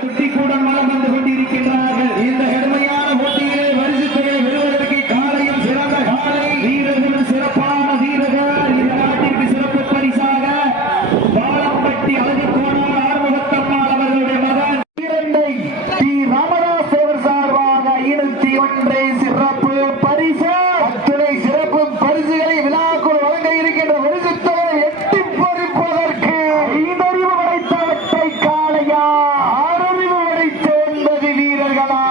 கூடம் வளம் வந்து கொண்டிருக்கின்றார்கள். இந்த கடுமையான போட்டியிலே பரிசுகளை பெறுவதற்கு காலையும் சிறந்த காலை வீரர்கள் சிறப்பான வீரர்கள். இந்த நாட்டிற்கு சிறப்பு பரிசாக பாலம்பட்டி அழகுக்கோணம் ஆறுமுகத்தம்மாள் அவர்களுடைய மகன் இரண்டை டி ராமதாஸ் அவர் சார்பாக 201 சிறப்பு பரிசு. அத்துணை சிறப்பு பரிசுகளை விழாக்குள் வழங்க இருக்கின்ற பரிசுத்தவரை எட்டி பறிப்பதற்கு ஐந்தறிவு படைத்த வெட்டை காளையா, ஆறறிவு படைத்த 9 வீரர்களா,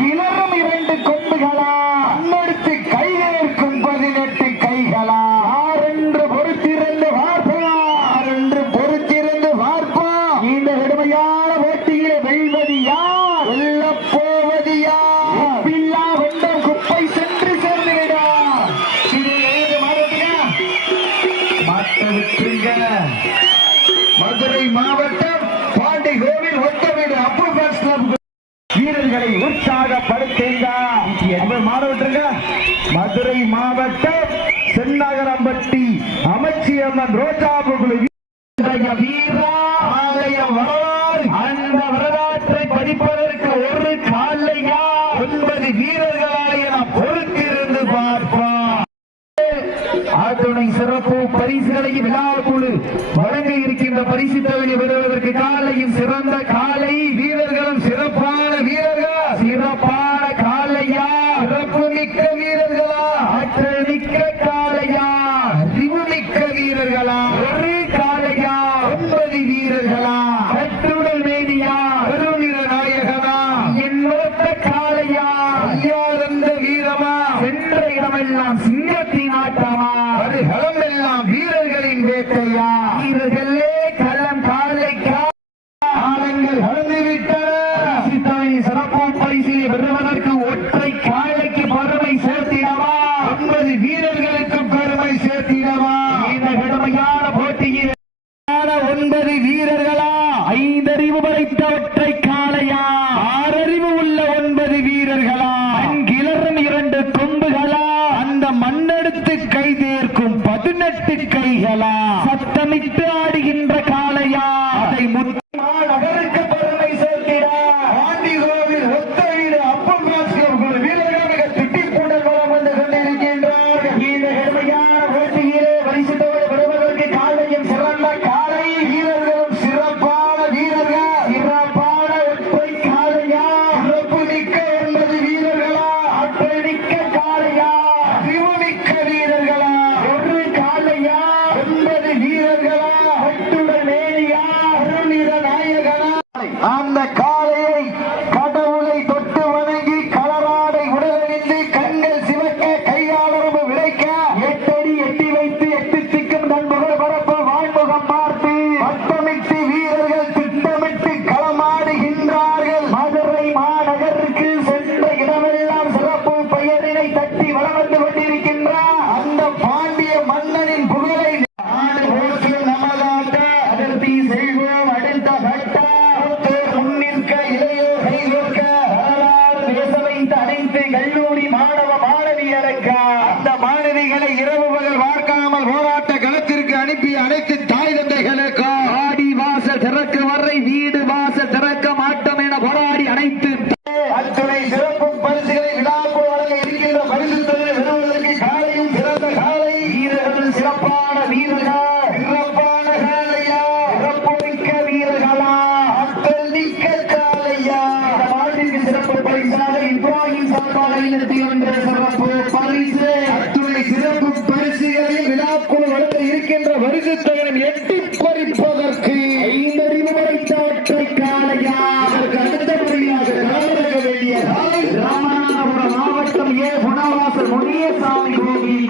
கிளறும் 2 கொம்புகளா, அன்னெடுத்து கைகளுக்கும் 18 கைகளா, யாரென்று பொறுத்திருந்து பார்ப்போம். இந்த கடுமையான போட்டியிலே வெல்வது யார், வெல்லப் போவது யார்? பில்லா வெண்டம் குப்பை சென்று சேர்ந்துவிடா. இது ஏது மாவட்டா? மதுரை மாவட்டம் பாண்டி கோவில் ஒட்டவீடு அப்பு ஃபேன்ஸ் கிளப் வீரர்களை உற்சாகப்படுத்துங்க. மாவட்டங்க மதுரை மாவட்டம் சென்னகரம்பட்டி அமைச்சியம்மன் ரோஜாபு வீரா ஆலயம் வரலாறு. அந்த வரலாற்றை படிப்பதற்கு ஒரு காலையா 9 வீரர்களாக நாம் பொறுத்திருந்து பார்ப்போம். அத்துணை சிறப்பு பரிசுகளை விழாக்குழு வழங்க இருக்கின்ற பரிசு தொகையை பெறுவதற்கு காலையும் சிறந்த காலை வீரர்களும் சிறப்பான வீரர்கள், சிறப்பான காலையா, சிறப்பு மிக்க வீரர்களா, ஆற்றல் மிக்க காலையா, அறிவு மிக்க வீரர்களா, ஒரு காலையா 9 வீரர்களா, கட்டுடல் மேனியா, பெருநிற நாயகனா, என்னோட்ட காலையா, ஐயாரந்த வீரமா, சென்ற இடமெல்லாம் சிங்கத்தின் ஆட்டமா, அது களமெல்லாம் வீரர்களின் வேட்டையா, வீரர்களே களம் காலைக்கா காலங்கள் கலந்துவிட்டன. சிறப்பு பரிசிலை பெறுவதற்கு ஒற்றை காலைக்கு பெருமை சேர்த்திடவா, 9 வீரர்களுக்கு பெருமை சேர்த்திடவா? இந்த கடுமையான போட்டியில் 9 வீரர்களா, 5 அறிவு படைத்த ஒற்றை காளையா, 6 அறிவு உள்ள 9 வீரர்களா, கிளறும் 2 கொம்புகளா, அந்த மண்ணெடுத்து கை தேர்க்கும் 18 கைகளா, சத்தமிட்டு ஆடுகின்ற காளையா, அதை நகருக்கு பெருமை சேர்த்திட பாண்டி கோவில் ஒத்தவீடு அப்பு ஃபேன்ஸ் கிளப் வீரர்கள் மிக திட்டிப்பூடல் வளம் வந்து கொண்டிருக்கின்றார்கள். இந்த கடுமையான போட்டியிலே பரிசு தொகை பெறுவதற்கு காலையும் சிறந்த காலை வீரர்களும் சிறப்பான வீரர்கள், சிறப்பான ஒற்றை காளையா, சிறப்பு மிக்க 9 வீரர்களா, ஆற்றல் மிக்க காளையா, அறிவு மிக்க வீரர்களா, ஒரு காளையா 9 வீரர்களா, கட்டுடல் மேனியா, பெருநிற நாயகனா, அந்த காளையை கடவுளை தொட்டு வணங்கி களராடை உடலணிந்து கண்கள் சிவக்க கையாளரம்பு விளைக்க 8 அடி எட்டி வைத்து 8 திக்கும் தன்புகள் பரப்ப வான்முகம் பார்த்து வட்டமிட்டு வீரர்கள் திட்டமிட்டு களமாடுகின்றார்கள். மதுரை மாநகருக்கு சென்ற இடமெல்லாம் சிறப்பு பெயரினை தட்டி வளம் வந்து கொண்டிருக்கின்றார். அந்த பாண்டிய மன்னனின் புகழை நாடு போற்றும் நமதாட்ட அடர்த்தி செய்வோம் அடுத்த கட்ட முன்னிற்க இளையோர் கைகோர்க்க வரலாறு பேச வைத்து அனைத்து கல்லூரி மாணவ மாணவியருக்க அந்த மாணவிகளை இரவு பகல் பார்க்காமல் போராட்ட களத்திற்கு அனுப்பிய அனைத்து தாய் தந்தைகளுக்கு ஆடி வாசல் திறக்க வரை வீடு வாசல் திறக்க மாட்டோம் என போராடி அனைத்து அத்துணை சிறப்பு பரிசுகளை விழாக்குள் வழங்க இருக்கின்ற பரிசு தொகை பெறுவதற்கு காலையும் சிறந்த காலை வீரர்கள் சிறப்பான வீரர்கள், சிறப்பான காலையா, சிறப்பு மிக்க வீரர்களா, ஆற்றல் மிக்க காலையா. இந்த நாட்டிற்கு சிறப்பு பரிசாக இப்ராஹிம் சார்பாக 201 சிறப்பு பரிசு. அத்துணை சிறப்பு பரிசுகளை விழாக்குள் வழங்க இருக்கின்ற பரிசு தொகையை எட்டி பறிப்பதற்கு 5 அறிவு படைத்த ஒற்றை காளையா, அதற்கு அடுத்தபடியாக களமிறங்க வேண்டிய ராமநாதபுரம் மாவட்டம் ஏ குணவாசல் முனியசாமி கோவில்